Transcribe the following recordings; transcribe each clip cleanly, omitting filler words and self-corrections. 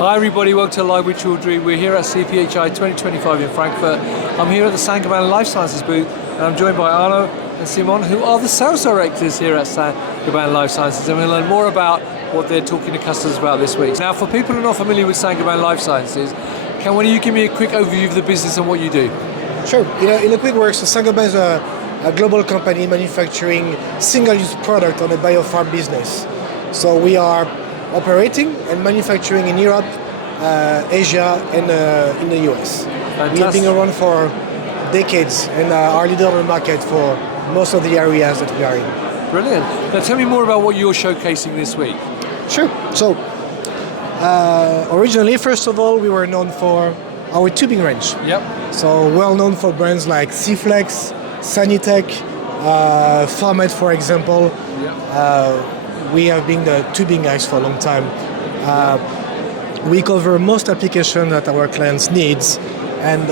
Hi everybody, welcome to Live with Chaudhry. We're here at CPHI 2025 in Frankfurt. I'm here at the Saint-Gobain Life Sciences booth and I'm joined by Arno and Simon, who are the sales directors here at Saint-Gobain Life Sciences, and we'll learn more about what they're talking to customers about this week. Now, for people who are not familiar with Saint-Gobain Life Sciences, can one of you give me a quick overview of the business and what you do? Sure. In a quick word, so Saint-Gobain is a global company manufacturing single-use product on the biopharm business. So we are operating and manufacturing in Europe, Asia, and in the US. Fantastic. We have been around for decades and are leader on the market for most of the areas that we are in. Brilliant. Now tell me more about what you're showcasing this week. Sure. So originally, first of all, we were known for our tubing range. Yep. So well known for brands like C-Flex, Sanitec, Pharmet, for example. Yep. We have been the tubing guys for a long time. We cover most applications that our clients needs, and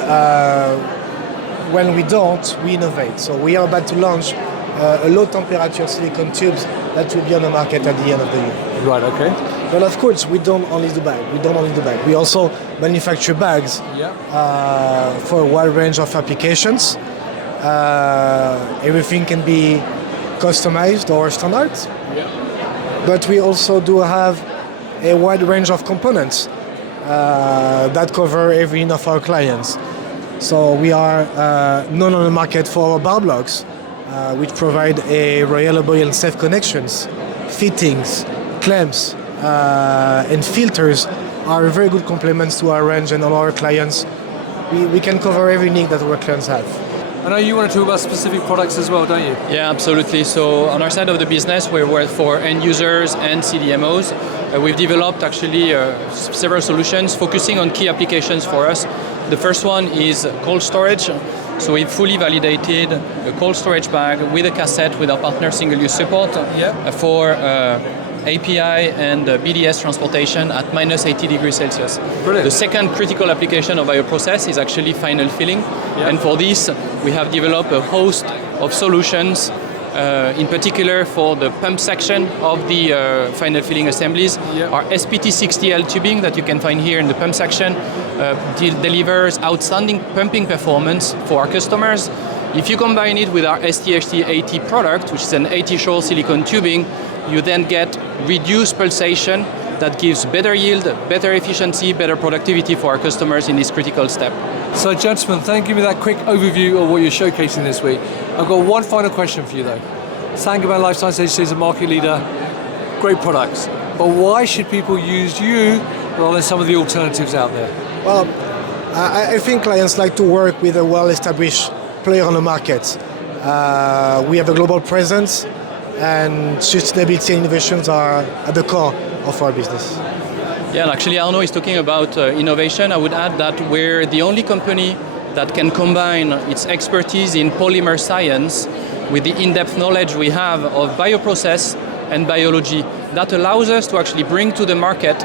when we don't, we innovate. So we are about to launch a low temperature silicone tubes that will be on the market at the end of the year. Right, okay. But of course, we don't only do bag. We also manufacture bags for a wide range of applications. Everything can be customized or standard. Yeah. But we also do have a wide range of components that cover every need of our clients. So we are known on the market for our bar blocks, which provide a reliable and safe connections. Fittings, clamps, and filters are very good complements to our range and all our clients. We can cover every need that our clients have. I know you want to talk about specific products as well, don't you? Yeah, absolutely. So on our side of the business, we work for end users and CDMOs. We've developed actually several solutions focusing on key applications for us. The first one is cold storage. So we've fully validated a cold storage bag with a cassette with our partner single-use support for API and BDS transportation at minus 80 degrees Celsius. Brilliant. The second critical application of Bioprocess is actually final filling. And for this, we have developed a host of solutions, in particular for the pump section of the final filling assemblies. Our SPT60L tubing that you can find here in the pump section delivers outstanding pumping performance for our customers. If you combine it with our STHT80 product, which is an 80-shore silicone tubing, you then get reduced pulsation that gives better yield, better efficiency, better productivity for our customers in this critical step. So gentlemen, thank you for that quick overview of what you're showcasing this week. I've got one final question for you though. Saint-Gobain Life Sciences is a market leader, great products, but why should people use you rather than some of the alternatives out there? Well, I think clients like to work with a well-established player on the market. We have a global presence, and sustainability and innovations are at the core of our business. Yeah, and actually Arno is talking about innovation. I would add that we're the only company that can combine its expertise in polymer science with the in-depth knowledge we have of bioprocess and biology. That allows us to actually bring to the market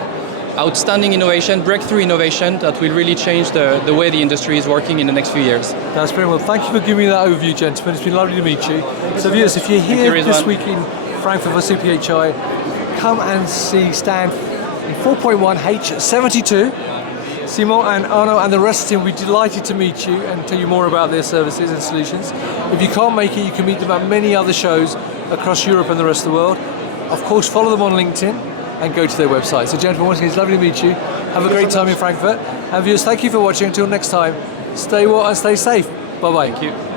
outstanding innovation, breakthrough innovation that will really change the way the industry is working in the next few years. That's very well. Thank you for giving me that overview, gentlemen. It's been lovely to meet you. So viewers, if you're here this week in Frankfurt for CPHI, come and see stand 4.1 H72. Simon and Arno and the rest of the team will be delighted to meet you and tell you more about their services and solutions. If you can't make it, you can meet them at many other shows across Europe and the rest of the world. Of course, follow them on LinkedIn and go to their website. So gentlemen, once again, it's lovely to meet you. Have a great time in Frankfurt. And viewers, thank you for watching. Until next time, stay well and stay safe. Bye-bye. Thank you.